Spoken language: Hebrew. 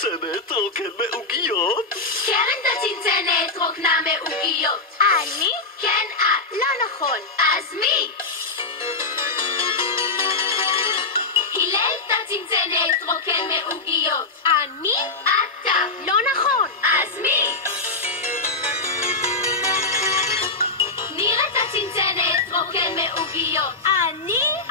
הצנצנת רוקן מעוגיות? קרן הצנצנת רוקנה מעוגיות. אני? כן את. לא נכון. אז מי? הלל הצנצנת רוקן מעוגיות. אני? אתה. לא נכון. אז מי? ניר הצנצנת רוקן מעוגיות. אני?